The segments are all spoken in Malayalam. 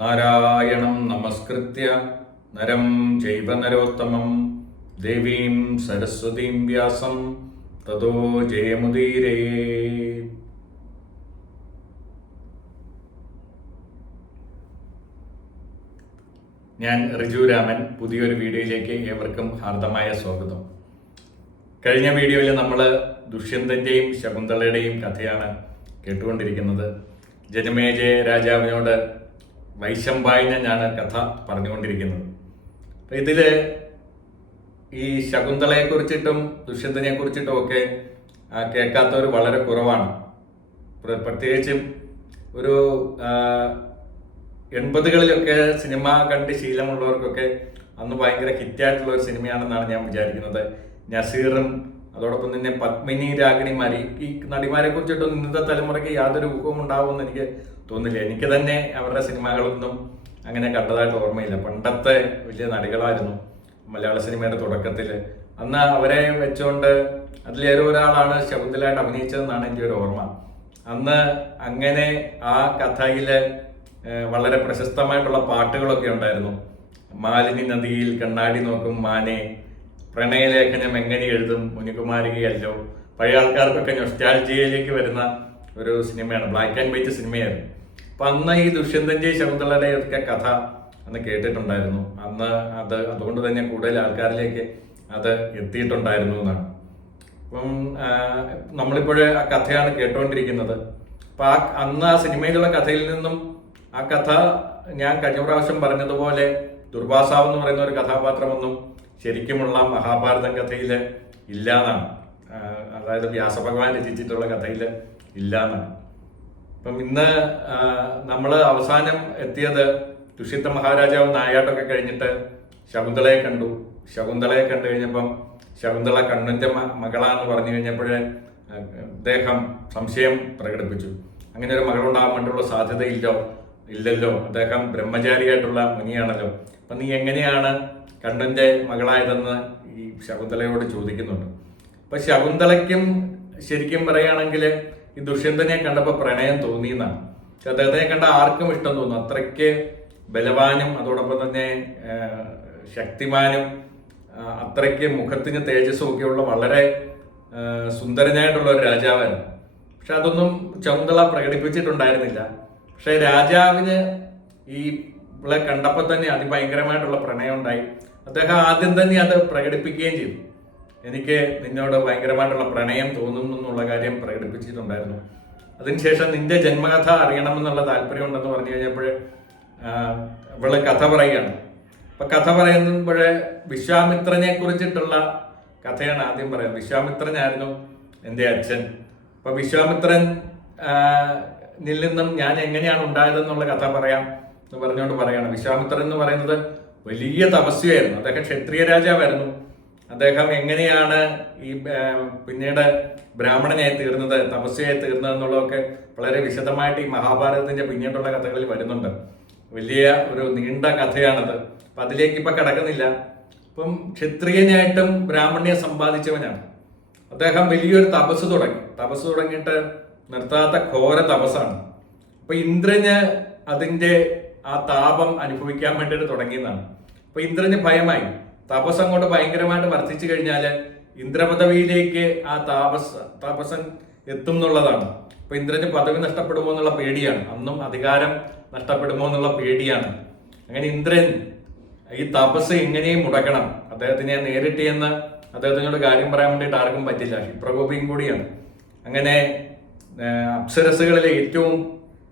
നാരായണം നമസ്കൃത്യ. നരം ചൈവ നരോത്തമം. ദേവീം സരസ്വതീം വ്യാസം. തതോ ജയമുദീരേ. ഞാൻ റിജു രാമൻ. പുതിയൊരു വീഡിയോയിലേക്ക് ഏവർക്കും ഹാർദമായ സ്വാഗതം. കഴിഞ്ഞ വീഡിയോയിൽ നമ്മൾ ദുഷ്യന്തന്റെയും ശകുന്തളയുടെയും കഥയാണ് കേട്ടുകൊണ്ടിരിക്കുന്നത്. ജനമേജയ രാജാവിനോട് വൈശമ്പായനാണ് കഥ പറഞ്ഞുകൊണ്ടിരിക്കുന്നത്. അപ്പൊ ഇതിൽ ഈ ശകുന്തളയെ കുറിച്ചിട്ടും ദുഷ്യന്തനെ കുറിച്ചിട്ടും ഒക്കെ കേൾക്കാത്തവർ വളരെ കുറവാണ്. പ്ര- പ്രത്യേകിച്ചും ഒരു എൺപതുകളിലൊക്കെ സിനിമ കണ്ട് ശീലമുള്ളവർക്കൊക്കെ അന്ന് ഭയങ്കര ഹിറ്റായിട്ടുള്ള ഒരു സിനിമയാണെന്നാണ് ഞാൻ വിചാരിക്കുന്നത്. നസീറും അതോടൊപ്പം തന്നെ പത്മിനി രാഗിണിമാരി ഈ നടിമാരെ കുറിച്ചിട്ടൊന്നും ഇന്നത്തെ തലമുറയ്ക്ക് യാതൊരു ഊഹവും ഉണ്ടാവുമെന്ന് എനിക്ക് തോന്നില്ല. എനിക്ക് തന്നെ അവരുടെ സിനിമകളൊന്നും അങ്ങനെ കണ്ടതായിട്ട് ഓർമ്മയില്ല. പണ്ടത്തെ വലിയ നടികളായിരുന്നു മലയാള സിനിമയുടെ തുടക്കത്തിൽ അന്ന് അവരെ വെച്ചുകൊണ്ട് അതിലേറെ ഒരാളാണ് ശകുന്തലായിട്ട് അഭിനയിച്ചതെന്നാണ് എന്റെ ഒരു ഓർമ്മ. അന്ന് അങ്ങനെ ആ കഥയിൽ വളരെ പ്രശസ്തമായിട്ടുള്ള പാട്ടുകളൊക്കെ ഉണ്ടായിരുന്നു. മാലിനി നദിയിൽ കണ്ണാടി നോക്കും മാനെ പ്രണയലേഖനം എങ്ങനെ എഴുതും മുനികുമാരികയല്ലോ. പഴയ ആൾക്കാർക്കൊക്കെ നൊസ്റ്റാൾജിയയിലേക്ക് വരുന്ന ഒരു സിനിമയാണ് ബ്ലാക്ക് ആൻഡ് വൈറ്റ് സിനിമയായിരുന്നു. അപ്പൊ അന്ന് ഈ ദുഷ്യന്തഞ്ചി ശകുന്തളയുടെ ഒക്കെ കഥ അന്ന് കേട്ടിട്ടുണ്ടായിരുന്നു. അന്ന് അത് അതുകൊണ്ട് തന്നെ കൂടുതൽ ആൾക്കാരിലേക്ക് അത് എത്തിയിട്ടുണ്ടായിരുന്നു എന്നാണ്. അപ്പം നമ്മളിപ്പോഴേ ആ കഥയാണ് കേട്ടുകൊണ്ടിരിക്കുന്നത് അപ്പൊ ആ അന്ന് ആ സിനിമയിലുള്ള കഥയിൽ നിന്നും ആ കഥ ഞാൻ കഴിഞ്ഞ പ്രാവശ്യം പറഞ്ഞതുപോലെ ദുർവാസാവ് എന്ന് പറയുന്ന ഒരു കഥാപാത്രമൊന്നും ശരിക്കുമുള്ള മഹാഭാരതം കഥയിൽ ഇല്ലാന്നാണ്. അതായത് വ്യാസഭഗവാൻ രചിച്ചിട്ടുള്ള കഥയിൽ ഇല്ല അപ്പം ഇന്ന് നമ്മൾ അവസാനം എത്തിയത് ദുഷിത്ത മഹാരാജാവ് നായാട്ടൊക്കെ കഴിഞ്ഞിട്ട് ശകുന്തളയെ കണ്ടു. ശകുന്തളയെ കണ്ടു കഴിഞ്ഞപ്പം ശകുന്തള കണ്ണന്റെ മ- മകളാന്ന് പറഞ്ഞു കഴിഞ്ഞപ്പോഴേ അദ്ദേഹം സംശയം പ്രകടിപ്പിച്ചു. അങ്ങനെ ഒരു മകളുണ്ടാകാൻ വേണ്ടിയുള്ള സാധ്യതയില്ലോ ഇല്ലല്ലോ. അദ്ദേഹം ബ്രഹ്മചാരിയായിട്ടുള്ള മുനിയാണല്ലോ. അപ്പൊ നീ എങ്ങനെയാണ് കണ്ണന്റെ മകളായതെന്ന് ഈ ശകുന്തളയോട് ചോദിക്കുന്നുണ്ട്. അപ്പൊ ശകുന്തളയ്ക്കും ശരിക്കും പറയുകയാണെങ്കിൽ ഈ ദുഷ്യന്തനെ കണ്ടപ്പോൾ പ്രണയം തോന്നി എന്നാണ് പക്ഷെ അദ്ദേഹത്തിനെ കണ്ട ആർക്കും ഇഷ്ടം തോന്നും അത്രയ്ക്ക് ബലവാനും അതോടൊപ്പം തന്നെ ശക്തിമാനും അത്രയ്ക്ക് മുഖത്തിന് തേജസ്സും ഒക്കെയുള്ള വളരെ സുന്ദരനായിട്ടുള്ള ഒരു രാജാവായിരുന്നു. പക്ഷെ അതൊന്നും ചങ്കള പ്രകടിപ്പിച്ചിട്ടുണ്ടായിരുന്നില്ല. പക്ഷെ രാജാവിന് ഈ ഇവളെ കണ്ടപ്പോൾ തന്നെ അതിഭയങ്കരമായിട്ടുള്ള പ്രണയം ഉണ്ടായി. അദ്ദേഹം ആദ്യം തന്നെ അത് പ്രകടിപ്പിക്കുകയും ചെയ്തു. എനിക്ക് നിന്നോട് ഭയങ്കരമായിട്ടുള്ള പ്രണയം തോന്നുന്നു എന്നുള്ള കാര്യം പ്രകടിപ്പിച്ചിട്ടുണ്ടായിരുന്നു. അതിനുശേഷം നിന്റെ ജന്മകഥ അറിയണമെന്നുള്ള താല്പര്യം ഉണ്ടെന്ന് പറഞ്ഞു കഴിഞ്ഞപ്പോൾ ഇവൾ കഥ പറയുകയാണ്. അപ്പൊ കഥ പറയുമ്പോഴേ വിശ്വാമിത്രനെ കുറിച്ചിട്ടുള്ള കഥയാണ് ആദ്യം പറയുന്നത് വിശ്വാമിത്രനായിരുന്നു എന്റെ അച്ഛൻ. അപ്പൊ വിശ്വാമിത്രൻ നിന്നും ഞാൻ എങ്ങനെയാണ് ഉണ്ടായതെന്നുള്ള കഥ പറയാം എന്ന് പറഞ്ഞുകൊണ്ട് പറയാണ് വിശ്വാമിത്രൻ എന്ന് പറയുന്നത് വലിയ തപസ്വിയായിരുന്നു. അദ്ദേഹം ക്ഷത്രിയ രാജാവായിരുന്നു. അദ്ദേഹം എങ്ങനെയാണ് ഈ പിന്നീട് ബ്രാഹ്മണനായി തീർന്നത് തപസ്യയായി തീർന്നത് എന്നുള്ളതൊക്കെ വളരെ വിശദമായിട്ട് ഈ മഹാഭാരതത്തിന്റെ പിന്നീടുള്ള കഥകളിൽ വരുന്നുണ്ട്. വലിയ ഒരു നീണ്ട കഥയാണത്. അപ്പൊ അതിലേക്ക് ഇപ്പൊ കിടക്കുന്നില്ല. അപ്പം ക്ഷത്രിയനായിട്ടും ബ്രാഹ്മണ്യം സമ്പാദിച്ചവനാണ്. അദ്ദേഹം വലിയൊരു തപസ് തുടങ്ങി. തപസ് തുടങ്ങിയിട്ട് നിർത്താത്ത ഘോര തപസ്സാണ്. അപ്പൊ ഇന്ദ്രന് അതിന്റെ ആ താപം അനുഭവിക്കാൻ വേണ്ടിയിട്ട് തുടങ്ങിയതാണ് അപ്പൊ ഇന്ദ്രന് ഭയമായി. തപസ് അങ്ങോട്ട് ഭയങ്കരമായിട്ട് വർദ്ധിച്ചു കഴിഞ്ഞാൽ ഇന്ദ്രപദവിയിലേക്ക് ആ താപസ് താപസൻ എത്തും എന്നുള്ളതാണ്. അപ്പൊ ഇന്ദ്രന് പദവി നഷ്ടപ്പെടുമോ എന്നുള്ള പേടിയാണ്. അന്നും അധികാരം നഷ്ടപ്പെടുമോ എന്നുള്ള പേടിയാണ്. അങ്ങനെ ഇന്ദ്രൻ ഈ തപസ് എങ്ങനെയും മുടക്കണം. അദ്ദേഹത്തിനെ നേരിട്ട് എന്ന് അദ്ദേഹത്തിനോട് കാര്യം പറയാൻ വേണ്ടിയിട്ട് ആർക്കും പറ്റില്ല. ക്ഷിപ്രകോപിയും കൂടിയാണ്. അങ്ങനെ അപ്സരസുകളിലെ ഏറ്റവും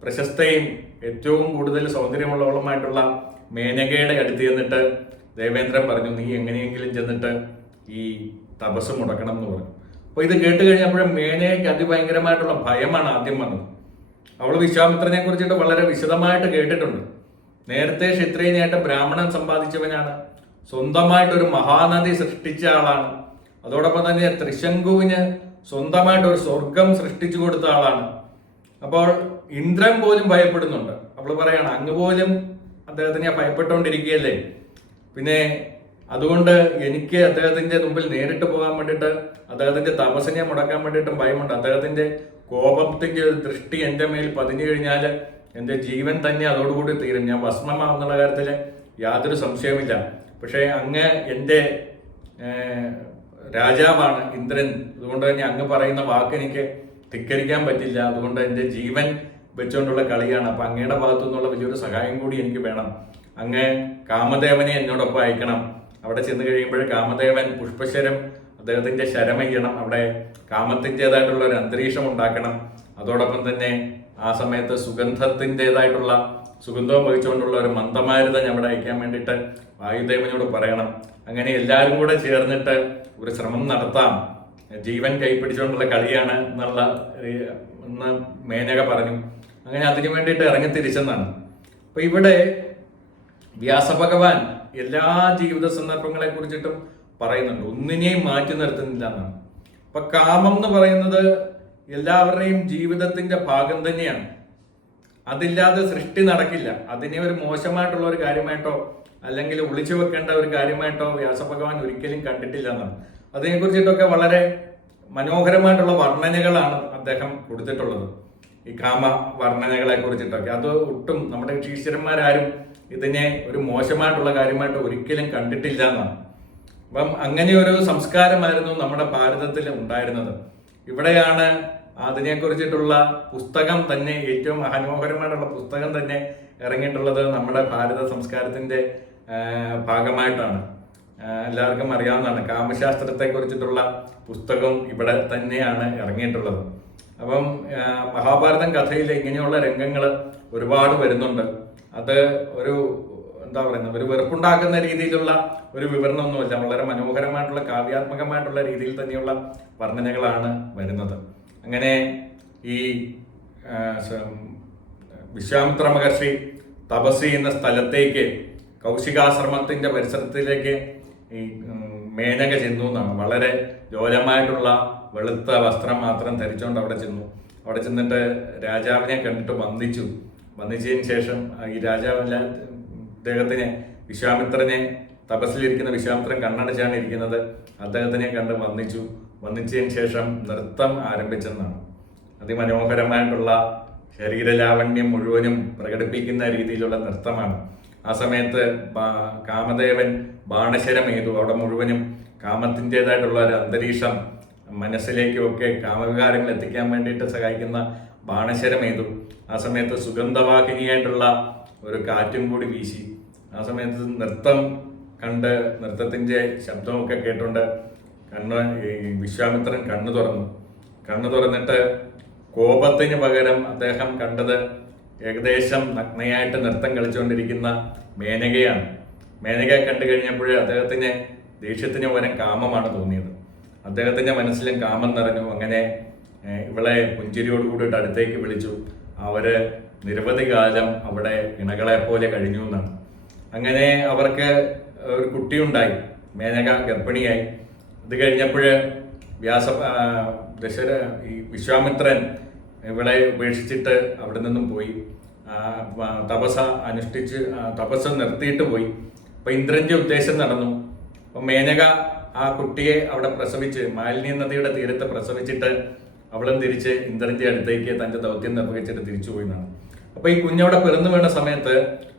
പ്രശസ്തയും ഏറ്റവും കൂടുതൽ സൗന്ദര്യമുള്ളവളുമായിട്ടുള്ള മേനകയുടെ അടുത്ത് ചെന്നിട്ട് ദേവേന്ദ്രൻ പറഞ്ഞു നീ എങ്ങനെയെങ്കിലും ചെന്നിട്ട് ഈ തപസ് മുടക്കണം എന്ന് പറഞ്ഞു. അപ്പൊ ഇത് കേട്ട് കഴിഞ്ഞപ്പോഴും മേനയ്ക്ക് അതിഭയങ്കരമായിട്ടുള്ള ഭയമാണ് ആദ്യം വന്നത്. അവൾ വിശ്വാമിത്രനെ കുറിച്ചിട്ട് വളരെ വിശദമായിട്ട് കേട്ടിട്ടുണ്ട്. നേരത്തെ ക്ഷത്രിയനായിട്ട് ബ്രാഹ്മണൻ സമ്പാദിച്ചവനാണ്. സ്വന്തമായിട്ടൊരു മഹാനദി സൃഷ്ടിച്ച ആളാണ്. അതോടൊപ്പം തന്നെ ത്രിശങ്കുവിന് സ്വന്തമായിട്ട് ഒരു സ്വർഗം സൃഷ്ടിച്ചു കൊടുത്ത ആളാണ്. അപ്പോൾ ഇന്ദ്രൻ പോലും ഭയപ്പെടുന്നുണ്ട്. അവൾ പറയാണ് അങ്ങ് പോലും അദ്ദേഹത്തിനെ ഭയപ്പെട്ടുകൊണ്ടിരിക്കുകയല്ലേ? പിന്നെ അതുകൊണ്ട് എനിക്ക് അദ്ദേഹത്തിന്റെ മുമ്പിൽ നേരിട്ട് പോകാൻ വേണ്ടിയിട്ട് അദ്ദേഹത്തിന്റെ തപസ്സിനെ മുടക്കാൻ വേണ്ടിയിട്ടും ഭയമുണ്ട്. അദ്ദേഹത്തിന്റെ കോപത്തിന്റെ ഒരു ദൃഷ്ടി എന്റെ മേൽ പതിഞ്ഞു കഴിഞ്ഞാൽ എന്റെ ജീവൻ തന്നെ അതോടുകൂടി തീരും. ഞാൻ ഭസ്മമാവുന്നുള്ള കാര്യത്തിൽ യാതൊരു സംശയവുമില്ല. പക്ഷേ അങ്ങ് എന്റെ രാജാവാണ് ഇന്ദ്രൻ. അതുകൊണ്ട് തന്നെ അങ്ങ് പറയുന്ന വാക്ക് എനിക്ക് ധിക്കരിക്കാൻ പറ്റില്ല. അതുകൊണ്ട് എന്റെ ജീവൻ വെച്ചുകൊണ്ടുള്ള കളിയാണ്. അപ്പൊ അങ്ങയുടെ ഭാഗത്തു നിന്നുള്ള വലിയൊരു സഹായം കൂടി എനിക്ക് വേണം. അങ്ങ് കാമദേവനെ എന്നോടൊപ്പം അയക്കണം. അവിടെ ചെന്ന് കഴിയുമ്പോൾ കാമദേവൻ പുഷ്പശരം അദ്ദേഹത്തിന്റെ ശരമയ്യണം അവിടെ കാമത്തിന്റെതായിട്ടുള്ള ഒരു അന്തരീക്ഷം ഉണ്ടാക്കണം. അതോടൊപ്പം തന്നെ ആ സമയത്ത് സുഗന്ധത്തിന്റെതായിട്ടുള്ള സുഗന്ധവും വഹിച്ചുകൊണ്ടുള്ള ഒരു മന്ദമാരുത അവിടെ അയക്കാൻ വേണ്ടിയിട്ട് വായുദേവനോട് പറയണം. അങ്ങനെ എല്ലാവരും കൂടെ ചേർന്നിട്ട് ഒരു ശ്രമം നടത്താം. ജീവൻ കൈപ്പിടിച്ചുകൊണ്ടുള്ള കളിയാണ് എന്നുള്ള മേനക പറഞ്ഞു. അങ്ങനെ അതിനു വേണ്ടിയിട്ട് ഇറങ്ങി തിരിച്ചെന്നാണ്. അപ്പൊ ഇവിടെ വ്യാസഭഗവാൻ എല്ലാ ജീവിത സന്ദർഭങ്ങളെ കുറിച്ചിട്ടും പറയുന്നുണ്ട്. ഒന്നിനെയും മാറ്റി നിർത്തുന്നില്ല എന്നാണ്. അപ്പൊ കാമം എന്ന് പറയുന്നത് എല്ലാവരുടെയും ജീവിതത്തിന്റെ ഭാഗം തന്നെയാണ്. അതില്ലാതെ സൃഷ്ടി നടക്കില്ല. അതിനെ ഒരു മോശമായിട്ടുള്ള ഒരു കാര്യമായിട്ടോ അല്ലെങ്കിൽ ഒളിച്ചു വെക്കേണ്ട ഒരു കാര്യമായിട്ടോ വ്യാസഭഗവാൻ ഒരിക്കലും കണ്ടിട്ടില്ല എന്നാണ്. അതിനെ കുറിച്ചിട്ടൊക്കെ വളരെ മനോഹരമായിട്ടുള്ള വർണനകളാണ് അദ്ദേഹം കൊടുത്തിട്ടുള്ളത്. ഈ കാമ വർണനകളെ കുറിച്ചിട്ടൊക്കെ. അത് ഒട്ടും നമ്മുടെ ശിഷ്യന്മാരാരും ഇതിനെ ഒരു മോശമായിട്ടുള്ള കാര്യമായിട്ട് ഒരിക്കലും കണ്ടിട്ടില്ല എന്നാണ് അപ്പം അങ്ങനെ ഒരു സംസ്കാരമായിരുന്നു നമ്മുടെ ഭാരതത്തിൽ ഉണ്ടായിരുന്നത്. ഇവിടെയാണ് അതിനെക്കുറിച്ചിട്ടുള്ള പുസ്തകം തന്നെ ഏറ്റവും മനോഹരമായിട്ടുള്ള പുസ്തകം തന്നെ ഇറങ്ങിയിട്ടുള്ളത് നമ്മുടെ ഭാരത സംസ്കാരത്തിന്റെ ഭാഗമായിട്ടാണ്. എല്ലാവർക്കും അറിയാവുന്നതാണ്. കാമശാസ്ത്രത്തെ കുറിച്ചിട്ടുള്ള പുസ്തകം ഇവിടെ തന്നെയാണ് ഇറങ്ങിയിട്ടുള്ളത്. അപ്പം മഹാഭാരതം കഥയിൽ ഇങ്ങനെയുള്ള രംഗങ്ങൾ ഒരുപാട് വരുന്നുണ്ട്. അത് ഒരു എന്താ പറയുന്നത് ഒരു വെറുപ്പുണ്ടാക്കുന്ന രീതിയിലുള്ള ഒരു വിവരണമൊന്നുമില്ല. വളരെ മനോഹരമായിട്ടുള്ള കാവ്യാത്മകമായിട്ടുള്ള രീതിയിൽ തന്നെയുള്ള വർണനകളാണ് വരുന്നത്. അങ്ങനെ ഈ വിശ്വാമിത്ര മഹർഷി തപസ് ചെയ്യുന്ന സ്ഥലത്തേക്ക് കൗശികാശ്രമത്തിന്റെ പരിസരത്തിലേക്ക് ഈ മേനക ചെന്നു എന്നാണ്. വളരെ ജോലമായിട്ടുള്ള വെളുത്ത വസ്ത്രം മാത്രം ധരിച്ചുകൊണ്ട് അവിടെ ചെന്നു. അവിടെ ചെന്നിട്ട് രാജാവിനെ കണ്ടിട്ട് വന്ദിച്ചു. വന്ദിച്ചതിന് ശേഷം ഈ രാജാവല്ല അദ്ദേഹത്തിനെ വിശ്വാമിത്രനെ തപസ്സിലിരിക്കുന്ന വിശ്വാമിത്രൻ കണ്ണടച്ചാണ് ഇരിക്കുന്നത്. അദ്ദേഹത്തിനെ കണ്ട് വന്നിച്ചു. വന്നിച്ചതിന് ശേഷം നൃത്തം ആരംഭിച്ചെന്നാണ്. അതിമനോഹരമായിട്ടുള്ള ശരീരലാവണ്യം മുഴുവനും പ്രകടിപ്പിക്കുന്ന രീതിയിലുള്ള നൃത്തമാണ്. ആ സമയത്ത് കാമദേവൻ ബാണശരം ചെയ്തു അവിടെ മുഴുവനും കാമത്തിന്റെതായിട്ടുള്ള ഒരു അന്തരീക്ഷം മനസ്സിലേക്കും ഒക്കെ കാമവികാരങ്ങൾ എത്തിക്കാൻ വേണ്ടിയിട്ട് സഹായിക്കുന്ന ബാണശരം എയ്തു. ആ സമയത്ത് സുഗന്ധവാഹിനിയായിട്ടുള്ള ഒരു കാറ്റും കൂടി വീശി. ആ സമയത്ത് നൃത്തം കണ്ട് നൃത്തത്തിന്റെ ശബ്ദമൊക്കെ കേട്ടുകൊണ്ട് കണ്ണ് വിശ്വാമിത്രൻ കണ്ണു തുറന്നു. കണ്ണു തുറന്നിട്ട് കോപത്തിന് പകരം അദ്ദേഹം കണ്ടത് ഏകദേശം നഗ്നയായിട്ട് നൃത്തം കളിച്ചുകൊണ്ടിരിക്കുന്ന മേനകയാണ്. മേനകയെ കണ്ടു കഴിഞ്ഞപ്പോൾ അദ്ദേഹത്തിന് ദേഷ്യത്തിന് പകരം കാമമാണ് തോന്നിയത്. അദ്ദേഹത്തിന്റെ മനസ്സിലും കാമം നിറഞ്ഞു. അങ്ങനെ ഇവളെ പുഞ്ചിരിയോടുകൂടിയിട്ട് അടുത്തേക്ക് വിളിച്ചു. അവർ നിരവധി കാലം അവിടെ ഇണകളെ പോലെ കഴിഞ്ഞു എന്നാണ്. അങ്ങനെ അവർക്ക് ഒരു കുട്ടിയുണ്ടായി മേനക ഗർഭിണിയായി. ഇത് കഴിഞ്ഞപ്പോഴ് വ്യാസ ദശര ഈ വിശ്വാമിത്രൻ ഇവളെ ഉപേക്ഷിച്ചിട്ട് അവിടെ നിന്നും പോയി. തപസ അനുഷ്ഠിച്ച് തപസ് നിർത്തിയിട്ട് പോയി. അപ്പൊ ഇന്ദ്രന്റെ ഉദ്ദേശം നടന്നു. അപ്പൊ മേനക ആ കുട്ടിയെ അവിടെ പ്രസവിച്ച് മാലിന്യ നദിയുടെ തീരത്ത് പ്രസവിച്ചിട്ട് അവളും തിരിച്ച് ഇന്ദ്രന്റെ അടുത്തേക്ക് തന്റെ ദൗത്യം നിർവഹിച്ചിട്ട് തിരിച്ചു പോയി എന്നാണ്. അപ്പൊ ഈ കുഞ്ഞവിടെ പിറന്നു വീണ സമയത്ത്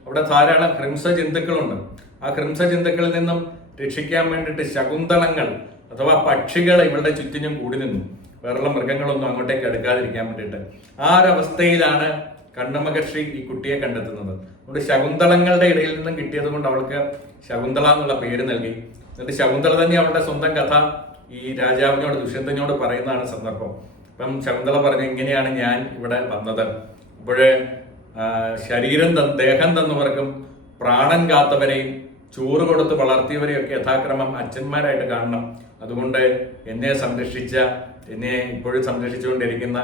അവിടെ ധാരാളം ഹ്രംസ ജന്തുക്കളുണ്ട്. ആ ഹ്രംസ ജന്തുക്കളിൽ നിന്നും രക്ഷിക്കാൻ വേണ്ടിയിട്ട് ശകുന്തളങ്ങൾ അഥവാ പക്ഷികൾ ഇവളുടെ ചുറ്റിനും കൂടി നിന്നു. വേറെയുള്ള മൃഗങ്ങളൊന്നും അങ്ങോട്ടേക്ക് എടുക്കാതിരിക്കാൻ വേണ്ടിയിട്ട്. ആ ഒരവസ്ഥയിലാണ് കണ്ണമകർഷി ഈ കുട്ടിയെ കണ്ടെത്തുന്നത്. അതുകൊണ്ട് ശകുന്തളങ്ങളുടെ ഇടയിൽ നിന്നും കിട്ടിയത് കൊണ്ട് അവൾക്ക് ശകുന്തള എന്നുള്ള പേര് നൽകി. എന്നിട്ട് ശകുന്തള തന്നെ അവളുടെ സ്വന്തം കഥ ഈ രാജാവിനോട് ദുഷ്യന്തനോട് പറയുന്നതാണ് സന്ദർഭം. അപ്പം ശകുന്തള പറഞ്ഞു എങ്ങനെയാണ് ഞാൻ ഇവിടെ വന്നത്. ഇപ്പോഴേ ശരീരം തന്ന ദേഹം തന്നവർക്കും പ്രാണൻ കാത്തവരെയും ചോറ് കൊടുത്ത് വളർത്തിയവരെയൊക്കെ യഥാക്രമം അച്ഛന്മാരായിട്ട് കാണണം. അതുകൊണ്ട് എന്നെ സംരക്ഷിച്ച എന്നെ ഇപ്പോഴും സംരക്ഷിച്ചുകൊണ്ടിരിക്കുന്ന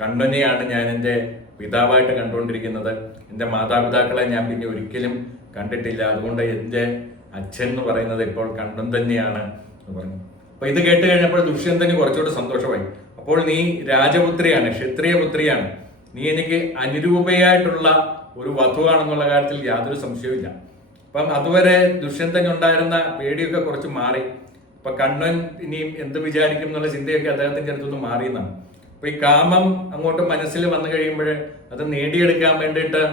കണ്ണനെയാണ് ഞാൻ എന്റെ പിതാവായിട്ട് കണ്ടുകൊണ്ടിരിക്കുന്നത്. എന്റെ മാതാപിതാക്കളെ ഞാൻ പിന്നെ ഒരിക്കലും കണ്ടിട്ടില്ല. അതുകൊണ്ട് എന്റെ അച്ഛൻ എന്ന് പറയുന്നത് ഇപ്പോൾ കണ്ണൻ തന്നെയാണ് എന്ന് പറഞ്ഞു. അപ്പൊ ഇത് കേട്ട് കഴിഞ്ഞപ്പോൾ ദുഷ്യന്തന് കുറച്ചുകൂടി സന്തോഷമായി. അപ്പോൾ നീ രാജപുത്രിയാണ് ക്ഷത്രിയ പുത്രിയാണ് നീ എനിക്ക് അനുരൂപയായിട്ടുള്ള ഒരു വധുവാണെന്നുള്ള കാര്യത്തിൽ യാതൊരു സംശയവുമില്ല. അപ്പം അതുവരെ ദുഷ്യന്തന് ഉണ്ടായിരുന്ന പേടിയൊക്കെ കുറച്ച് മാറി. അപ്പൊ കണ്ണൻ ഇനിയും എന്ത് വിചാരിക്കും എന്നുള്ള ചിന്തയൊക്കെ അദ്ദേഹത്തിന്റെ അടുത്തുനിന്ന് മാറിയെന്നാണ്. അപ്പൊ ഈ കാമം അങ്ങോട്ട് മനസ്സിൽ വന്നു കഴിയുമ്പോൾ അത് നേടിയെടുക്കാൻ വേണ്ടിയിട്ട്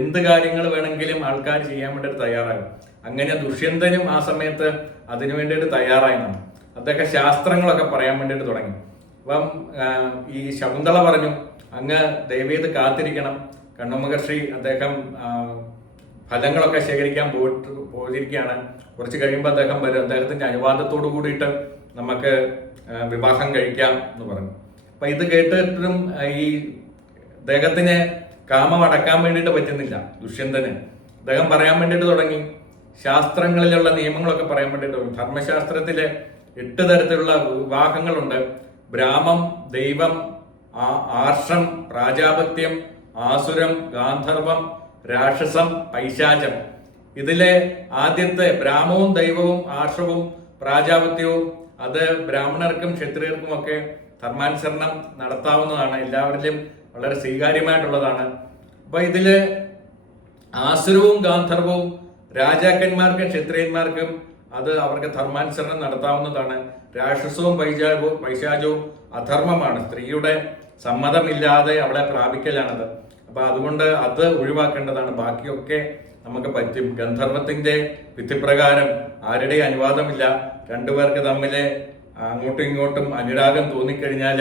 എന്ത് കാര്യങ്ങൾ വേണമെങ്കിലും ആൾക്കാർ ചെയ്യാൻ വേണ്ടിയിട്ട് തയ്യാറാകും. അങ്ങനെ ദുഷ്യന്തനും ആ സമയത്ത് അതിനു വേണ്ടിയിട്ട് തയ്യാറായിരുന്നു അദ്ദേഹം ശാസ്ത്രങ്ങളൊക്കെ പറയാൻ വേണ്ടിയിട്ട് തുടങ്ങി. അപ്പം ഈ ശകുന്തള പറഞ്ഞു അങ്ങ് ദയവേത് കാത്തിരിക്കണം. കണ്ണുമഹർഷി അദ്ദേഹം ഫലങ്ങളൊക്കെ ശേഖരിക്കാൻ പോയിട്ട് പോയിരിക്കുകയാണ്. കുറച്ച് കഴിയുമ്പോൾ അദ്ദേഹം വരും. അദ്ദേഹത്തിന്റെ അനുവാദത്തോടു കൂടിയിട്ട് നമുക്ക് വിവാഹം കഴിക്കാം എന്ന് പറഞ്ഞു. അപ്പൊ ഇത് കേട്ടിട്ടും ഈ അദ്ദേഹത്തിന് കാമം അടക്കാൻ വേണ്ടിയിട്ട് പറ്റുന്നില്ല ദുഷ്യന്തന്. അദ്ദേഹം പറയാൻ വേണ്ടിയിട്ട് തുടങ്ങി. ശാസ്ത്രങ്ങളിലുള്ള നിയമങ്ങളൊക്കെ പറയാൻ വേണ്ടിയിട്ട് തുടങ്ങി. ധർമ്മശാസ്ത്രത്തിലെ എട്ട് തരത്തിലുള്ള വിവാഹങ്ങളുണ്ട്. ബ്രാഹ്മം ദൈവം ആർഷം പ്രാജാപത്യം ആസുരം ഗാന്ധർവം രാക്ഷസം പൈശാചം. ഇതിലെ ആദ്യത്തെ ബ്രാഹ്മവും ദൈവവും ആർഷവും പ്രാജാപത്യവും അത് ബ്രാഹ്മണർക്കും ക്ഷത്രിയർക്കും ഒക്കെ ധർമാനുസരണം നടത്താവുന്നതാണ്. എല്ലാവരിലും വളരെ സ്വീകാര്യമായിട്ടുള്ളതാണ്. അപ്പൊ ഇതിൽ ആസുരവും ഗാന്ധർവവും രാജാക്കന്മാർക്കും ക്ഷത്രിയന്മാർക്കും അത് അവർക്ക് ധർമാനുസരണം നടത്താവുന്നതാണ്. രാക്ഷസവും പൈശാചവും പൈശാചവും അധർമ്മമാണ്. സ്ത്രീയുടെ സമ്മതമില്ലാതെ അവളെ പ്രാപിക്കലാണത്. അപ്പൊ അതുകൊണ്ട് അത് ഒഴിവാക്കേണ്ടതാണ്. ബാക്കിയൊക്കെ നമുക്ക് പറ്റും. ഗന്ധർവത്തിന്റെ വിധിപ്രകാരം ആരുടെയും അനുവാദമില്ല. രണ്ടുപേർക്ക് തമ്മിൽ അങ്ങോട്ടും ഇങ്ങോട്ടും അനുരാഗം തോന്നിക്കഴിഞ്ഞാൽ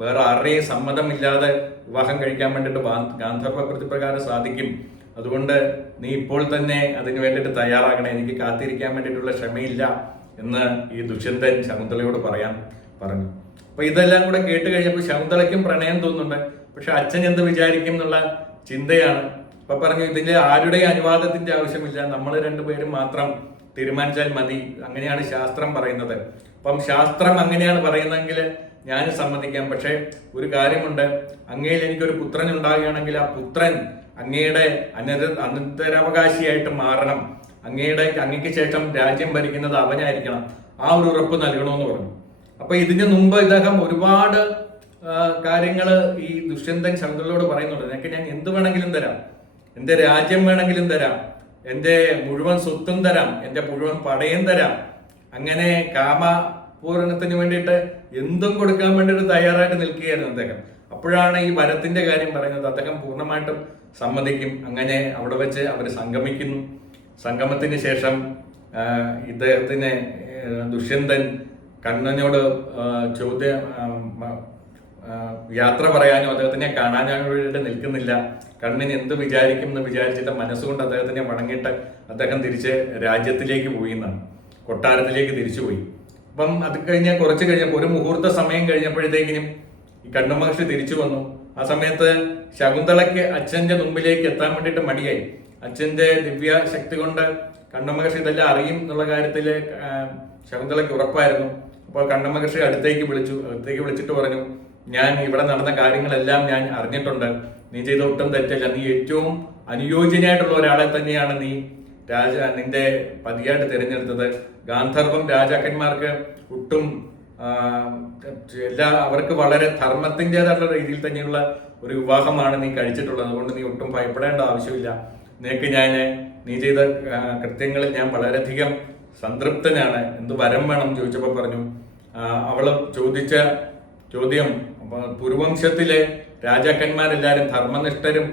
വേറെ ആരുടെയും സമ്മതമില്ലാതെ വിവാഹം കഴിക്കാൻ വേണ്ടിയിട്ട് ഗാന്ധർവ പ്രതിപ്രകാരം സാധിക്കും. അതുകൊണ്ട് നീ ഇപ്പോൾ തന്നെ അതിന് വേണ്ടിയിട്ട് തയ്യാറാകണം. എനിക്ക് കാത്തിരിക്കാൻ വേണ്ടിയിട്ടുള്ള ക്ഷമയില്ല എന്ന് ഈ ദുഷ്യന്തൻ ശകുന്തളയോട് പറയാൻ പറഞ്ഞു. അപ്പൊ ഇതെല്ലാം കൂടെ കേട്ട് കഴിഞ്ഞപ്പോൾ ശകുന്തളയ്ക്കും പ്രണയം തോന്നുന്നുണ്ട്. പക്ഷെ അച്ഛൻ എന്ത് വിചാരിക്കും എന്നുള്ള ചിന്തയാണ്. അപ്പൊ പറഞ്ഞു ഇതിന്റെ ആരുടെയും അനുവാദത്തിന്റെ ആവശ്യമില്ല. നമ്മൾ രണ്ടുപേരും മാത്രം തീരുമാനിച്ചാൽ മതി. അങ്ങനെയാണ് ശാസ്ത്രം പറയുന്നത്. അപ്പം ശാസ്ത്രം അങ്ങനെയാണ് പറയുന്നതെങ്കിൽ ഞാൻ സമ്മതിക്കാം. പക്ഷെ ഒരു കാര്യമുണ്ട്. അങ്ങയിൽ എനിക്കൊരു പുത്രൻ ഉണ്ടാകുകയാണെങ്കിൽ ആ പുത്രൻ അങ്ങയുടെ അനത അനന്തരാവകാശിയായിട്ട് മാറണം. അങ്ങയുടെ അങ്ങയ്ക്ക് ശേഷം രാജ്യം ഭരിക്കുന്നത് അവനായിരിക്കണം. ആ ഒരു ഉറപ്പ് നൽകണമെന്ന് പറഞ്ഞു. അപ്പൊ ഇതിന് മുമ്പ് ഇദ്ദേഹം ഒരുപാട് കാര്യങ്ങൾ ഈ ദുഷ്യന്തൻ ശങ്കുകളോട് പറയുന്നുണ്ട്. നിനക്ക് ഞാൻ എന്ത് വേണമെങ്കിലും തരാം. എന്റെ രാജ്യം വേണമെങ്കിലും തരാം. എന്റെ മുഴുവൻ സ്വത്തും തരാം. എന്റെ മുഴുവൻ പടയും തരാം. അങ്ങനെ കാമ പൂരണത്തിന് വേണ്ടിയിട്ട് എന്തും കൊടുക്കാൻ വേണ്ടിയിട്ട് തയ്യാറായിട്ട് നിൽക്കുകയായിരുന്നു അദ്ദേഹം. അപ്പോഴാണ് ഈ വരത്തിന്റെ കാര്യം പറയുന്നത്. അദ്ദേഹം പൂർണമായിട്ടും സമ്മതിക്കും. അങ്ങനെ അവിടെ വെച്ച് അവർ സംഗമിക്കുന്നു. സംഗമത്തിന് ശേഷം ഇദ്ദേഹത്തിന് ദുഷ്യന്തൻ കണ്ണനോട് ചോദ്യ യാത്ര പറയാനോ അദ്ദേഹത്തിനെ കാണാനോ വേണ്ടിയിട്ട് നിൽക്കുന്നില്ല. കണ്ണിന് എന്ത് വിചാരിക്കും എന്ന് വിചാരിച്ചിട്ട് മനസ്സുകൊണ്ട് അദ്ദേഹത്തിനെ വണങ്ങിയിട്ട് അദ്ദേഹം തിരിച്ച് രാജ്യത്തിലേക്ക് പോയി എന്നാണ്. കൊട്ടാരത്തിലേക്ക് തിരിച്ചു പോയി. അപ്പം അത് കഴിഞ്ഞ കുറച്ച് കഴിഞ്ഞപ്പോൾ ഒരു മുഹൂർത്ത സമയം കഴിഞ്ഞപ്പോഴത്തേക്കിനും ഈ കണ്ണുമഹർഷി തിരിച്ചു വന്നു. ആ സമയത്ത് ശകുന്തളയ്ക്ക് അച്ഛന്റെ മുമ്പിലേക്ക് എത്താൻ വേണ്ടിയിട്ട് മടിയായി. അച്ഛന്റെ ദിവ്യ ശക്തി കൊണ്ട് കണ്ണുമഹർഷി ഇതെല്ലാം അറിയും എന്നുള്ള കാര്യത്തിൽ ശകുന്തളയ്ക്ക് ഉറപ്പായിരുന്നു. അപ്പോൾ കണ്ണുമഹർഷി അടുത്തേക്ക് വിളിച്ചു. അടുത്തേക്ക് വിളിച്ചിട്ട് പറഞ്ഞു ഞാൻ ഇവിടെ നടന്ന കാര്യങ്ങളെല്ലാം ഞാൻ അറിഞ്ഞിട്ടുണ്ട്. നീ ചെയ്ത ഒട്ടും തെറ്റല്ല. നീ ഏറ്റവും അനുയോജ്യനായിട്ടുള്ള ഒരാളെ തന്നെയാണ് നീ. രാജ നിന്റെ പതിയായിട്ട് തിരഞ്ഞെടുത്തത്. ഗാന്ധർവം രാജാക്കന്മാർക്ക് ഒട്ടും എല്ലാ അവർക്ക് വളരെ ധർമ്മത്തിന്റെതായിട്ടുള്ള രീതിയിൽ തന്നെയുള്ള ഒരു വിവാഹമാണ് നീ കഴിച്ചിട്ടുള്ളത്. അതുകൊണ്ട് നീ ഒട്ടും ഭയപ്പെടേണ്ട ആവശ്യമില്ല. നിനക്ക് ഞാൻ നീ ചെയ്ത കൃത്യങ്ങളിൽ ഞാൻ വളരെയധികം സംതൃപ്തനാണ്. എന്ത് വരം വേണം ചോദിച്ചപ്പോൾ പറഞ്ഞു അവൾ ചോദിച്ച ചോദ്യം പുരുവംശത്തിലെ രാജാക്കന്മാരെല്ലാവരും ധർമ്മനിഷ്ഠരും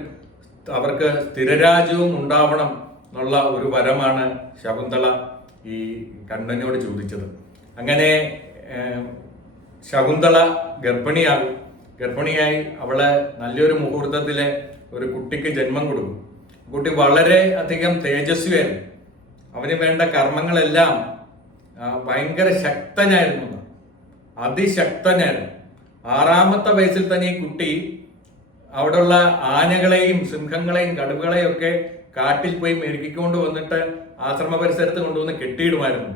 അവർക്ക് സ്ഥിരരാജ്യവും ഉണ്ടാവണം എന്നുള്ള ഒരു വരമാണ് ശകുന്തള ഈ കണ്ണനോട് ചോദിച്ചത്. അങ്ങനെ ശകുന്തള ഗർഭിണിയാകും. ഗർഭിണിയായി അവളെ നല്ലൊരു മുഹൂർത്തത്തിലെ ഒരു കുട്ടിക്ക് ജന്മം കൊടുക്കും. കുട്ടി വളരെ അധികം തേജസ്വിയായിരുന്നു. അവന് വേണ്ട കർമ്മങ്ങളെല്ലാം ഭയങ്കര ശക്തനായിരുന്നു. അതിശക്തനായിരുന്നു. ആറാമത്തെ വയസ്സിൽ തന്നെ ഈ കുട്ടി അവിടെയുള്ള ആനകളെയും സിംഹങ്ങളെയും കടുവകളെയും ഒക്കെ കാട്ടിൽ പോയി മെരുക്കിക്കൊണ്ട് വന്നിട്ട് ആശ്രമ പരിസരത്ത് കൊണ്ടുവന്ന് കെട്ടിയിടുമായിരുന്നു.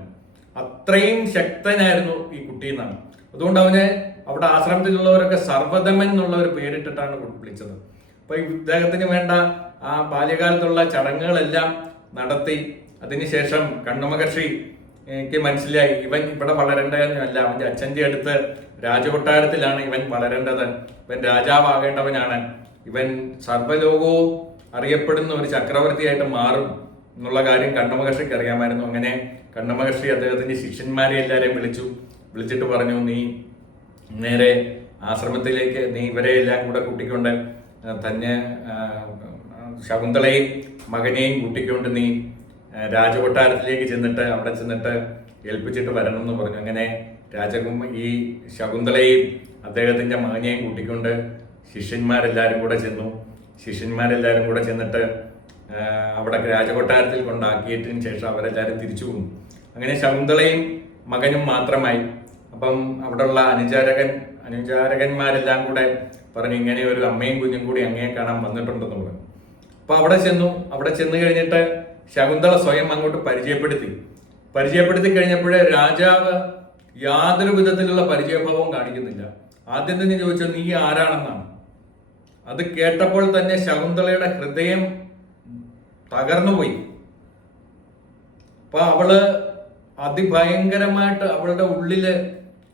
അത്രയും ശക്തനായിരുന്നു ഈ കുട്ടി എന്നാണ്. അതുകൊണ്ട് അവനെ അവിടെ ആശ്രമത്തിലുള്ളവരൊക്കെ സർവതമൻ എന്നുള്ള ഒരു പേരിട്ടിട്ടാണ് വിളിച്ചത്. അപ്പൊ ഇദ്ദേഹത്തിന് വേണ്ട ആ ബാല്യകാലത്തുള്ള ചടങ്ങുകളെല്ലാം നടത്തി. അതിനുശേഷം കണ്ണുമഹർഷി എനിക്ക് മനസ്സിലായി ഇവൻ ഇവിടെ വളരേണ്ടതല്ല അവന്റെ അച്ഛന്റെ അടുത്ത് രാജകൊട്ടാരത്തിലാണ് ഇവൻ വളരേണ്ടത്. ഇവൻ രാജാവാകേണ്ടവനാണ്. ഇവൻ സർവലോകവും അറിയപ്പെടുന്ന ഒരു ചക്രവർത്തിയായിട്ട് മാറും എന്നുള്ള കാര്യം കണ്ണമഹർഷിക്ക് അറിയാമായിരുന്നു. അങ്ങനെ കണ്ണമഹർഷി അദ്ദേഹത്തിന്റെ ശിഷ്യന്മാരെ എല്ലാവരെയും വിളിച്ചു. വിളിച്ചിട്ട് പറഞ്ഞു നീ നേരെ ആശ്രമത്തിലേക്ക് നീ ഇവരെ എല്ലാം കൂടെ കൂട്ടിക്കൊണ്ട് തന്നെ ശകുന്തളയും മകനെയും കൂട്ടിക്കൊണ്ട് നീ രാജകൊട്ടാരത്തിലേക്ക് ചെന്നിട്ട് അവിടെ ചെന്നിട്ട് ഏൽപ്പിച്ചിട്ട് വരണം എന്ന് പറഞ്ഞു. അങ്ങനെ രാജകുമ ഈ ശകുന്തളയും അദ്ദേഹത്തിന്റെ മകനെയും കൂട്ടിക്കൊണ്ട് ശിഷ്യന്മാരെല്ലാവരും കൂടെ ചെന്നു. ശിഷ്യന്മാരെല്ലാവരും കൂടെ ചെന്നിട്ട് അവിടെ രാജകൊട്ടാരത്തിൽ കൊണ്ടാക്കിയതിന് ശേഷം അവരെല്ലാവരും തിരിച്ചു പോകും അങ്ങനെ ശകുന്തളയും മകനും മാത്രമായി. അപ്പം അവിടെയുള്ള അനുചാരകൻ അനുചാരകന്മാരെല്ലാം കൂടെ പറഞ്ഞു ഇങ്ങനെ ഒരു അമ്മയും കുഞ്ഞും കൂടി അങ്ങയെ കാണാൻ വന്നിട്ടുണ്ടെന്ന് പറഞ്ഞു അപ്പൊ അവിടെ ചെന്നു. അവിടെ ചെന്ന് കഴിഞ്ഞിട്ട് ശകുന്തള സ്വയം അങ്ങോട്ട് പരിചയപ്പെടുത്തി. പരിചയപ്പെടുത്തി കഴിഞ്ഞപ്പോഴേ രാജാവ് യാതൊരു വിധത്തിലുള്ള പരിചയഭാവവും കാണിക്കുന്നില്ല. ആദ്യം തന്നെ ചോദിച്ചത് നീ ആരാണെന്നാണ്? അത് കേട്ടപ്പോൾ തന്നെ ശകുന്തളയുടെ ഹൃദയം തകർന്നുപോയി. അപ്പൊ അവൾ അതിഭയങ്കരമായിട്ട് അവളുടെ ഉള്ളിൽ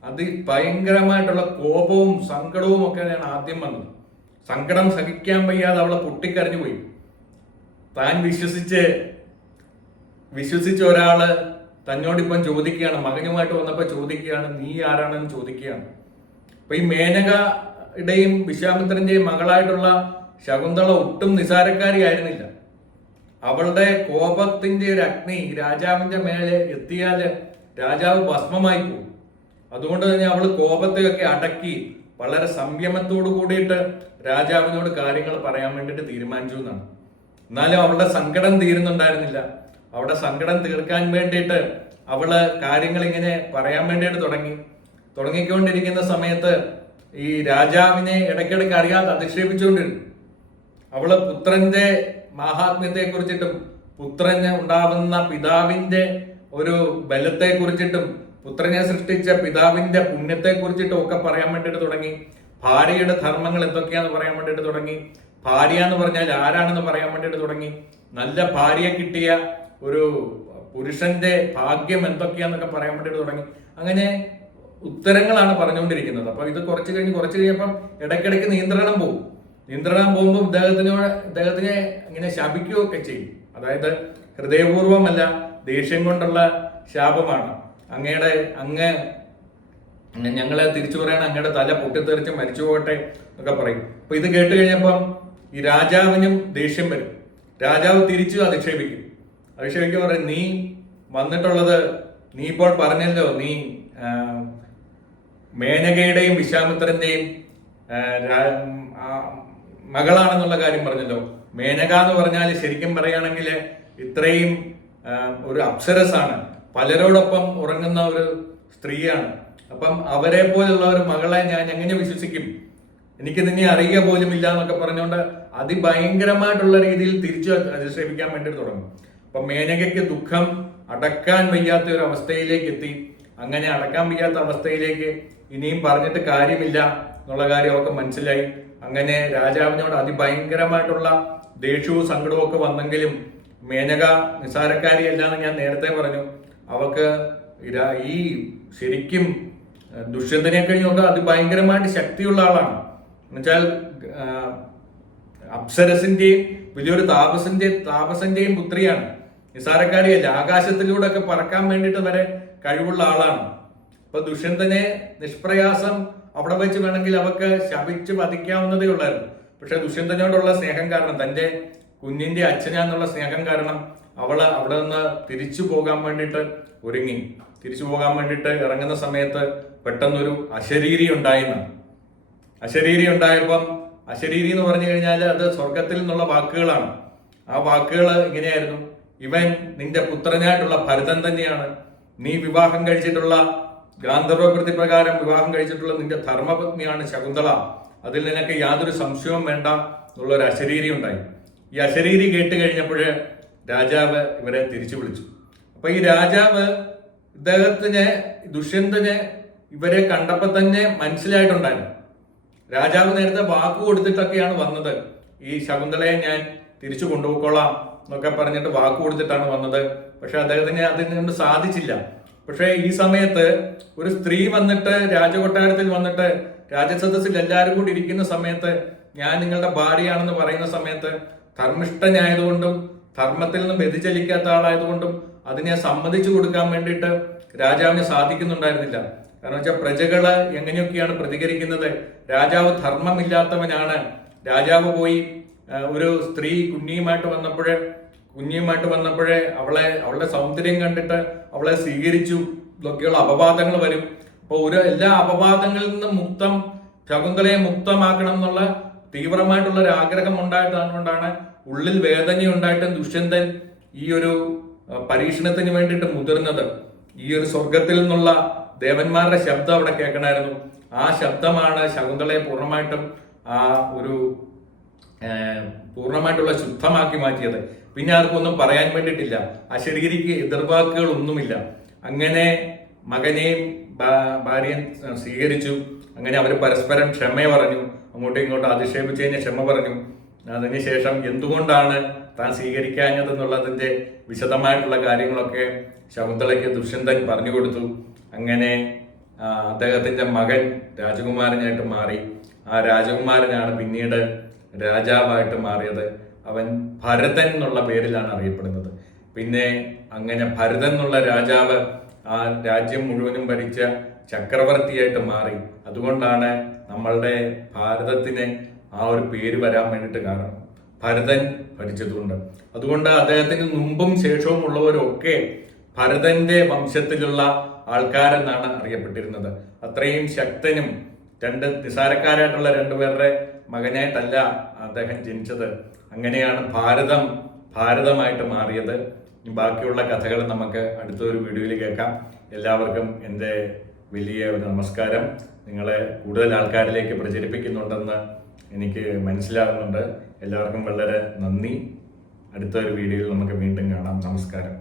അതിഭയങ്കരമായിട്ടുള്ള കോപവും സങ്കടവും ഒക്കെയാണ് ആദ്യം വന്നത്. സങ്കടം സഹിക്കാൻ വയ്യാതെ അവളെ പൊട്ടിക്കരഞ്ഞു പോയി. താൻ വിശ്വസിച്ച് വിശ്വസിച്ച ഒരാൾ തന്നോടിപ്പം ചോദിക്കുകയാണ് മകനുമായിട്ട് വന്നപ്പോ ചോദിക്കുകയാണ് നീ ആരാണെന്ന് ചോദിക്കുകയാണ്? അപ്പൊ ഈ മേനകയുടെയും വിശ്വാമിത്രന്റെയും മകളായിട്ടുള്ള ശകുന്തള ഒട്ടും നിസാരക്കാരി ആയിരുന്നില്ല അവളുടെ കോപത്തിന്റെ ഒരു അഗ്നി രാജാവിന്റെ മേലെ എത്തിയാൽ രാജാവ് ഭസ്മമായി പോകും. അതുകൊണ്ട് തന്നെ അവൾ കോപത്തെയൊക്കെ അടക്കി വളരെ സംയമത്തോടു കൂടിയിട്ട് രാജാവിനോട് കാര്യങ്ങൾ പറയാൻ വേണ്ടിയിട്ട് തീരുമാനിച്ചു എന്നാണ്. എന്നാലും അവളുടെ സങ്കടം തീരുന്നുണ്ടായിരുന്നില്ല. അവളുടെ സങ്കടം തീർക്കാൻ വേണ്ടിയിട്ട് അവൾ കാര്യങ്ങൾ ഇങ്ങനെ പറയാൻ വേണ്ടിയിട്ട് തുടങ്ങി. തുടങ്ങിക്കൊണ്ടിരിക്കുന്ന സമയത്ത് ഈ രാജാവിനെ ഇടയ്ക്കിടയ്ക്ക് അറിയാതെ അധിക്ഷേപിച്ചുകൊണ്ടിരുന്നു. അവൾ പുത്രന്റെ മാഹാത്മ്യത്തെ കുറിച്ചിട്ടും പുത്രന് ഉണ്ടാവുന്ന പിതാവിന്റെ ഒരു ബലത്തെ കുറിച്ചിട്ടും പുത്രനെ സൃഷ്ടിച്ച പിതാവിന്റെ പുണ്യത്തെ കുറിച്ചിട്ടും ഒക്കെ പറയാൻ വേണ്ടിയിട്ട് തുടങ്ങി. ഭാര്യയുടെ ധർമ്മങ്ങൾ എന്തൊക്കെയാന്ന് പറയാൻ വേണ്ടിയിട്ട് തുടങ്ങി. ഭാര്യ എന്ന് പറഞ്ഞാൽ ആരാണെന്ന് പറയാൻ വേണ്ടിയിട്ട് തുടങ്ങി. നല്ല ഭാര്യയെ കിട്ടിയ ഒരു പുരുഷന്റെ ഭാഗ്യം എന്തൊക്കെയാന്നൊക്കെ പറയാൻ വേണ്ടിയിട്ട് തുടങ്ങി. അങ്ങനെ ഉത്തരങ്ങളാണ് പറഞ്ഞുകൊണ്ടിരിക്കുന്നത്. അപ്പൊ ഇത് കുറച്ച് കഴിഞ്ഞ് കുറച്ച് കഴിഞ്ഞപ്പം ഇടയ്ക്കിടയ്ക്ക് നിയന്ത്രണം പോകും നിയന്ത്രണം പോകുമ്പോൾ ഇദ്ദേഹത്തിനോട് ഇദ്ദേഹത്തിനെ ഇങ്ങനെ ശപിക്കുകയൊക്കെ ചെയ്യും. അതായത് ഹൃദയപൂർവമല്ല ദേഷ്യം കൊണ്ടുള്ള ശാപമാണ്. അങ്ങയുടെ അങ്ങ് ഞങ്ങളെ തിരിച്ചു പറയണം അങ്ങയുടെ തല പൊട്ടിത്തെറിച്ച് മരിച്ചു പോകട്ടെ എന്നൊക്കെ പറയും. അപ്പൊ ഇത് കേട്ട് കഴിഞ്ഞപ്പം ഈ രാജാവിനും ദേഷ്യം വരും. രാജാവ് തിരിച്ചു അധിക്ഷേപിക്കും. അധിക്ഷേപിക്കും പറയും നീ വന്നിട്ടുള്ളത് നീ ഇപ്പോൾ പറഞ്ഞല്ലോ നീ മേനകയുടെയും വിശ്വാമിത്രന്റെയും മകളാണെന്നുള്ള കാര്യം പറഞ്ഞല്ലോ. മേനക എന്ന് പറഞ്ഞാൽ ശരിക്കും പറയുകയാണെങ്കിൽ ഇത്രയും ഒരു അപ്സരസാണ്. പലരോടൊപ്പം ഉറങ്ങുന്ന ഒരു സ്ത്രീയാണ്. അപ്പം അവരെ പോലുള്ള ഒരു മകളെ ഞാൻ എങ്ങനെ വിശ്വസിക്കും? എനിക്ക് നിന്നെ അറിയുക പോലും ഇല്ല എന്നൊക്കെ പറഞ്ഞുകൊണ്ട് അതിഭയങ്കരമായിട്ടുള്ള രീതിയിൽ തിരിച്ചു അധിക്ഷേപിക്കാൻ വേണ്ടി തുടങ്ങും. അപ്പം മേനകയ്ക്ക് ദുഃഖം അടക്കാൻ വയ്യാത്ത ഒരു അവസ്ഥയിലേക്ക് എത്തി. അങ്ങനെ അടക്കാൻ വയ്യാത്ത അവസ്ഥയിലേക്ക് ഇനിയും പറഞ്ഞിട്ട് കാര്യമില്ല എന്നുള്ള കാര്യം അവർക്ക് മനസ്സിലായി. അങ്ങനെ രാജാവിനോട് അതിഭയങ്കരമായിട്ടുള്ള ദേഷ്യവും സങ്കടവും ഒക്കെ വന്നെങ്കിലും മേനക നിസാരക്കാരിയല്ലാന്ന് ഞാൻ നേരത്തെ പറഞ്ഞു. അവക്ക് ഈ ശരിക്കും ദുഷ്യന്തനെ കഴിഞ്ഞൊക്കെ അതിഭയങ്കരമായിട്ട് ശക്തിയുള്ള ആളാണ്. എന്നുവെച്ചാൽ അപ്സരസിന്റെയും വലിയൊരു താപസിന്റെ താപസന്റെയും പുത്രിയാണ്. നിസാരക്കാരിയല്ല ആകാശത്തിലൂടെ ഒക്കെ പറക്കാൻ വേണ്ടിയിട്ട് വരെ കഴിവുള്ള ആളാണ്. അപ്പൊ ദുഷ്യന്തനെ നിഷ്പ്രയാസം അവിടെ വെച്ച് വേണമെങ്കിൽ അവക്ക് ശപിച്ച് വധിക്കാവുന്നതേ ഉള്ളായിരുന്നു. പക്ഷെ ദുഷ്യന്തനോടുള്ള സ്നേഹം കാരണം തന്റെ കുഞ്ഞിന്റെ അച്ഛനാന്നുള്ള സ്നേഹം കാരണം അവൾ അവിടെ നിന്ന് തിരിച്ചു പോകാൻ വേണ്ടിയിട്ട് ഒരുങ്ങി. തിരിച്ചു പോകാൻ വേണ്ടിയിട്ട് ഇറങ്ങുന്ന സമയത്ത് പെട്ടെന്നൊരു അശരീരി ഉണ്ടായിരുന്നു. അശരീരി ഉണ്ടായപ്പം അശരീരി എന്ന് പറഞ്ഞു കഴിഞ്ഞാൽ അത് സ്വർഗത്തിൽ നിന്നുള്ള വാക്കുകളാണ്. ആ വാക്കുകൾ ഇങ്ങനെയായിരുന്നു. ഇവൻ നിന്റെ പുത്രനായിട്ടുള്ള ഭരതൻ തന്നെയാണ്. നീ വിവാഹം കഴിച്ചിട്ടുള്ള ഗാന്ധർവ പ്രകാരം വിവാഹം കഴിച്ചിട്ടുള്ള നിന്റെ ധർമ്മപത്നിയാണ് ശകുന്തള. അതിൽ നിനക്ക് യാതൊരു സംശയവും വേണ്ട എന്നുള്ള ഒരു അശരീരി ഉണ്ടായി. ഈ അശരീരി കേട്ട് കഴിഞ്ഞപ്പോഴ് രാജാവ് ഇവരെ തിരിച്ചു വിളിച്ചു. അപ്പൊ ഈ രാജാവ് ഇദ്ദേഹത്തിന് ദുഷ്യന്തന് ഇവരെ കണ്ടപ്പോ തന്നെ മനസ്സിലായിട്ടുണ്ടായിരുന്നു. രാജാവ് നേരത്തെ വാക്ക് കൊടുത്തിട്ടൊക്കെയാണ് വന്നത്. ഈ ശകുന്തളയെ ഞാൻ തിരിച്ചു കൊണ്ടുപോയിക്കോളാം എന്നൊക്കെ പറഞ്ഞിട്ട് വാക്ക് കൊടുത്തിട്ടാണ് വന്നത്. പക്ഷെ അദ്ദേഹത്തിന് അതിന് സാധിച്ചില്ല. പക്ഷെ ഈ സമയത്ത് ഒരു സ്ത്രീ വന്നിട്ട് രാജകൊട്ടാരത്തിൽ വന്നിട്ട് രാജസദസ്സിൽ എല്ലാവരും കൂടി ഇരിക്കുന്ന സമയത്ത് ഞാൻ നിങ്ങളുടെ ഭാര്യയാണെന്ന് പറയുന്ന സമയത്ത് ധർമ്മിഷ്ഠനായതുകൊണ്ടും ധർമ്മത്തിൽ നിന്നും വ്യതിചലിക്കാത്ത ആളായതുകൊണ്ടും അതിനെ സമ്മതിച്ചു കൊടുക്കാൻ വേണ്ടിയിട്ട് രാജാവിന് സാധിക്കുന്നുണ്ടായിരുന്നില്ല. കാരണം വെച്ചാൽ പ്രജകൾ എങ്ങനെയൊക്കെയാണ് പ്രതികരിക്കുന്നത്? രാജാവ് ധർമ്മമില്ലാത്തവനാണ്. രാജാവ് പോയി ഒരു സ്ത്രീ കുഞ്ഞിയുമായിട്ട് വന്നപ്പോഴേ കുഞ്ഞിയുമായിട്ട് വന്നപ്പോഴേ അവളെ അവളുടെ സൗന്ദര്യം കണ്ടിട്ട് അവളെ സ്വീകരിച്ചു. ഇതൊക്കെയുള്ള അപവാദങ്ങൾ വരും. അപ്പോൾ ഒരു എല്ലാ അപവാദങ്ങളിൽ നിന്നും മുക്തം ശകുന്തളയെ മുക്തമാക്കണം എന്നുള്ള തീവ്രമായിട്ടുള്ള ഒരു ആഗ്രഹം ഉണ്ടായിട്ടാണ് ഉള്ളിൽ വേദന ഉണ്ടായിട്ടും ദുഷ്യന്തൻ ഈ ഒരു പരീക്ഷണത്തിന് വേണ്ടിയിട്ട് മുതിർന്നത്. ഈ ഒരു സ്വർഗത്തിൽ നിന്നുള്ള ദേവന്മാരുടെ ശബ്ദം അവിടെ കേൾക്കണമായിരുന്നു. ആ ശബ്ദമാണ് ശകുന്തളയെ പൂർണമായിട്ടും ആ ഒരു പൂർണമായിട്ടുള്ള ശുദ്ധമാക്കി മാറ്റിയത്. പിന്നെ ആർക്കൊന്നും പറയാൻ വേണ്ടിയിട്ടില്ല. അശരീരിക്ക് എതിർവാക്കുകൾ ഒന്നുമില്ല അങ്ങനെ മകനെയും ഭാര്യയും സ്വീകരിച്ചു. അങ്ങനെ അവർ പരസ്പരം ക്ഷമ പറഞ്ഞു. അങ്ങോട്ടും ഇങ്ങോട്ടും അധിക്ഷേപിച്ചതിന് ക്ഷമ പറഞ്ഞു. അതിനുശേഷം എന്തുകൊണ്ടാണ് താൻ സ്വീകരിക്കാഞ്ഞതെന്നുള്ളതിന്റെ വിശദമായിട്ടുള്ള കാര്യങ്ങളൊക്കെ ശകുന്തളയ്ക്ക് ദുഷ്യന്തൻ പറഞ്ഞു കൊടുത്തു. അങ്ങനെ അദ്ദേഹത്തിന്റെ മകൻ രാജകുമാരനായിട്ട് മാറി. ആ രാജകുമാരനാണ് പിന്നീട് രാജാവായിട്ട് മാറിയത്. അവൻ ഭരതൻ എന്നുള്ള പേരിലാണ് അറിയപ്പെടുന്നത്. പിന്നെ അങ്ങനെ ഭരതൻ എന്നുള്ള രാജാവ് ആ രാജ്യം മുഴുവനും ഭരിച്ച ചക്രവർത്തിയായിട്ട് മാറി. അതുകൊണ്ടാണ് നമ്മളുടെ ഭാരതത്തിന് ആ ഒരു പേര് വരാൻ വേണ്ടിയിട്ട് കാരണം. ഭരതൻ ഭരിച്ചതുകൊണ്ട്. അതുകൊണ്ട് അദ്ദേഹത്തിന് മുമ്പും ശേഷവും ഉള്ളവരൊക്കെ ഭരതന്റെ വംശത്തിലുള്ള ആൾക്കാരെന്നാണ് അറിയപ്പെട്ടിരുന്നത്. അത്രയും ശക്തനും രണ്ട് നിസാരക്കാരായിട്ടുള്ള രണ്ടുപേരുടെ മകനായിട്ടല്ല അദ്ദേഹം ജനിച്ചത്. അങ്ങനെയാണ് ഭാരതം ഭാരതമായിട്ട് മാറിയത്. ബാക്കിയുള്ള കഥകൾ നമുക്ക് അടുത്തൊരു വീഡിയോയിൽ കേൾക്കാം. എല്ലാവർക്കും എന്റെ വലിയ ഒരു നമസ്കാരം. നിങ്ങളെ കൂടുതൽ ആൾക്കാരിലേക്ക് പ്രചരിപ്പിക്കുന്നുണ്ടെന്ന് എനിക്ക് മനസ്സിലാകുന്നുണ്ട് എല്ലാവർക്കും വളരെ നന്ദി. അടുത്തൊരു വീഡിയോയിൽ നമുക്ക് വീണ്ടും കാണാം. നമസ്കാരം.